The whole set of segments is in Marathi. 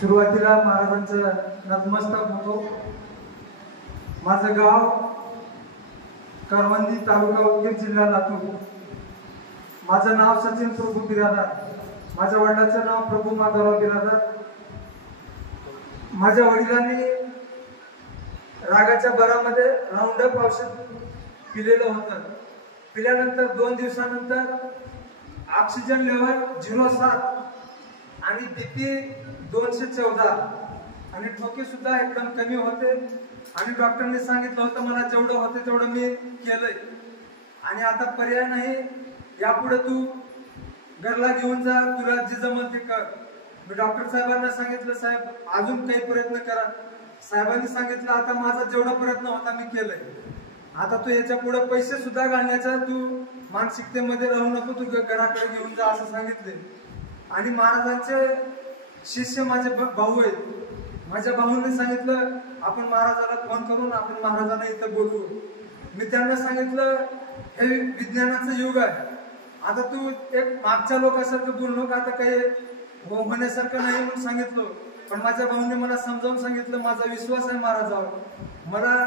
सुरुवातीला महाराजांचं नतमस्तक होतो। माझं गाव करवंदी, तालुका उदगीर, जिल्हा लातूर। माझं नाव सचिन प्रभू बिरादार। माझ्या वडिलांचं नाव प्रभू माधवराव बिरादार। माझ्या वडिलांनी रागाच्या भरामध्ये राऊंडअप औषध पिलेलं होतं। पिल्यानंतर 2 दिवसानंतर ऑक्सिजन लेवल 0.7 आणि बीपी 214 आणि ठोके सुद्धा एकदम कमी होते। आणि डॉक्टरने सांगितलं होतं मला जेवढं होतं तेवढं मी केलंय आणि आता पर्याय नाही, यापुढे तू घरला घेऊन जा, तुला जे जमल ते कर। मी डॉक्टर साहेबांना सांगितलं साहेब अजून काही प्रयत्न करा। साहेबांनी सांगितलं आता माझा जेवढा प्रयत्न होता मी केलंय, आता तू याच्या पुढे पैसे सुद्धा घालण्याचा तू मानसिकतेमध्ये राहू नको, तू घराकडे घेऊन जा असं सांगितले। आणि महाराजांचे शिष्य माझे भाऊ आहेत। माझ्या भाऊने सांगितलं आपण महाराजाला फोन करून आपण महाराजांना इथं बोलवू। मी त्यांना सांगितलं हे विज्ञानाचं युग आहे, आता तू एक मागच्या लोकांसारखं बोलू नका, आता काही होण्यासारखं नाही म्हणून सांगितलं। पण माझ्या भाऊने मला समजावून सांगितलं माझा विश्वास आहे महाराजावर, मला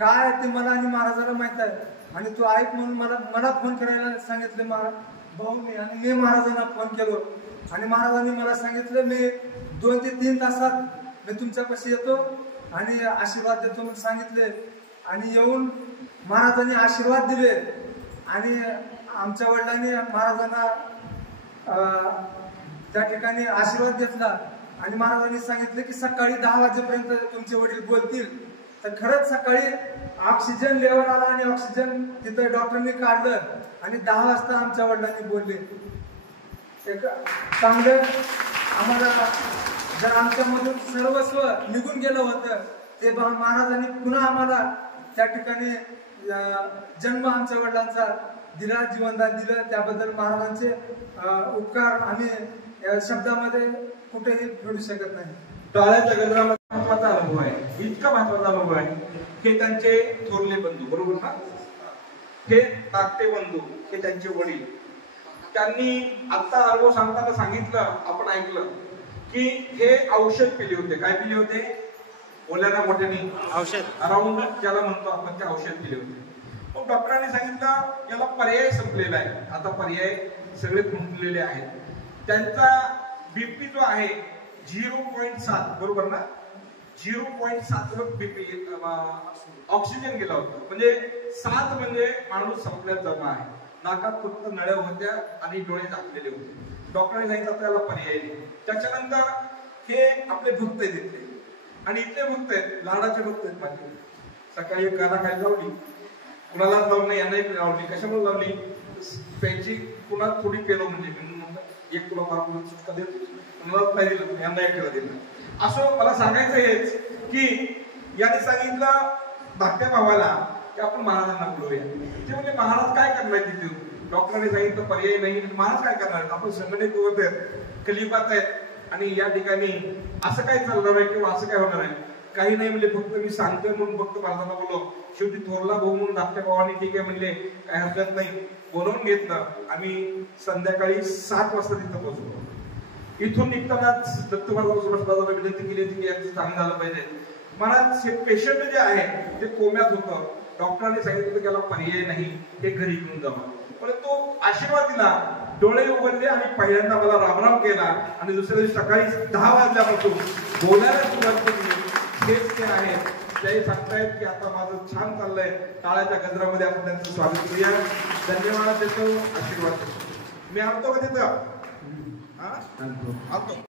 काय ते मला आणि महाराजाला माहित आहे आणि तू ऐक म्हणून मला फोन करायला सांगितले भाऊने। आणि मी महाराजांना फोन केलो आणि महाराजांनी मला सांगितलं मी 2 ते 3 तासात मी तुमच्यापाशी येतो आणि आशीर्वाद देतो म्हणून सांगितले। आणि येऊन महाराजांनी आशीर्वाद दिले आणि आमच्या वडिलांनी महाराजांना त्या ठिकाणी आशीर्वाद घेतला आणि महाराजांनी सांगितले की सकाळी 10 वाजेपर्यंत तुमचे वडील बोलतील। तर खरंच सकाळी ऑक्सिजन लेवल आला आणि ऑक्सिजन तिथे डॉक्टरने काढलं आणि 10 वाजता आमच्या वडिलांनी बोलले। एक चांगलं आम्हाला जर आमच्यामधून सर्वस्व निघून गेलं होतं ते महाराजांनी पुन्हा आम्हाला त्या ठिकाणी जन्म आमच्या वडिलांचा दिला, जीवनदान दिलं, त्याबद्दल महाराजांचे उपकार आम्ही शब्दामध्ये कुठेही फेडू शकत नाही। टाळ्याच्या गजरामध्ये महत्वाचा अनुभव आहे, इतका महत्वाचा अनुभव आहे हे त्यांचे थोरले बंधू, बरोबर ना, हे धाकटे बंधू, हे त्यांचे वडील। त्यांनी आता अनुभव सांगताना सांगितलं, आपण ऐकलं की हे औषध पिले होते। काय पिले होते? बोलायला मोठ्याने औषध, राऊंड ज्याला म्हणतो आपण, ते औषध पिले होते। मग डॉक्टरांनी सांगितलं याला पर्याय संपलेला आहे, आता पर्याय सगळे खुंटलेले आहेत। त्यांचा बीपी जो आहे 0.7, बरोबर ना, 0.7 बीपी ऑक्सिजन गेला होता। म्हणजे 7 म्हणजे माणूस संपल्यात जमा आहे, नाकात फक्त नळ्या होत्या आणि डोळे झाकलेले होते। डॉक्टरांनी सांगितलं त्याला पर्याय नाही। त्याच्यानंतर हे आपले भक्त आहेत इथले, आणि इथले भक्त आहेत लाडाचे भक्त आहेत माझे। सकाळी एक गाणं खायला लावली, कुणाला लावली नाही, यांना एक लावली। कशामुळे लावली? प्यायची पुन्हा थोडी पेलो म्हणजे एक तुला फार सुटका देत, कुणाला नाही दिलं, यांना एक केला दिलं। असं मला सांगायचं हेच की याने सांगितलं धाकट्या भावाला की आपण महाराजांना बोलवूया। ते म्हणजे महाराज काय करणार तिथे? डॉक्टरांनी सांगितलं पर्याय नाही, महाराज काय करणार? आपण संघटित होत आहेत, कलियुगात आहेत आणि या ठिकाणी असं काय चालणार आहे किंवा असं काय होणार आहे? काही नाही म्हणजे फक्त मी सांगतोय म्हणून फक्त महाराजांना बोललो। शेवटी थोरला भाऊ म्हणून धाकट्या भावाने ठीक आहे म्हणले, काय हरकत नाही, बोलवून घेतलं। आम्ही संध्याकाळी 7 वाजता तिथं पोहोचलो। इथून निघतानाच दत्त महाराजांना विनंती केली होती की यांचं चांगलं झालं पाहिजे। महाराज हे पेशंट जे आहे ते कोम्यात होतं, डॉक्टरांनी सांगितलं की याला पर्याय नाही, हे घरी घेऊन जावं। परंतु आशीर्वाद दिला, डोळे उघडले आणि पहिल्यांदा मला रामराम केला आणि दुसऱ्या दिवशी सकाळी 10 वाजल्यापासून बोलायला सुरुवात केली। हेच ते आहे, ते सांगतायत की आता माझं छान चाललंय। टाळ्याच्या गजरामध्ये आपण त्यांचं स्वागत करूया, धन्यवाद देतो, आशीर्वाद देतो। मी आणतो का तिथं? आलतो।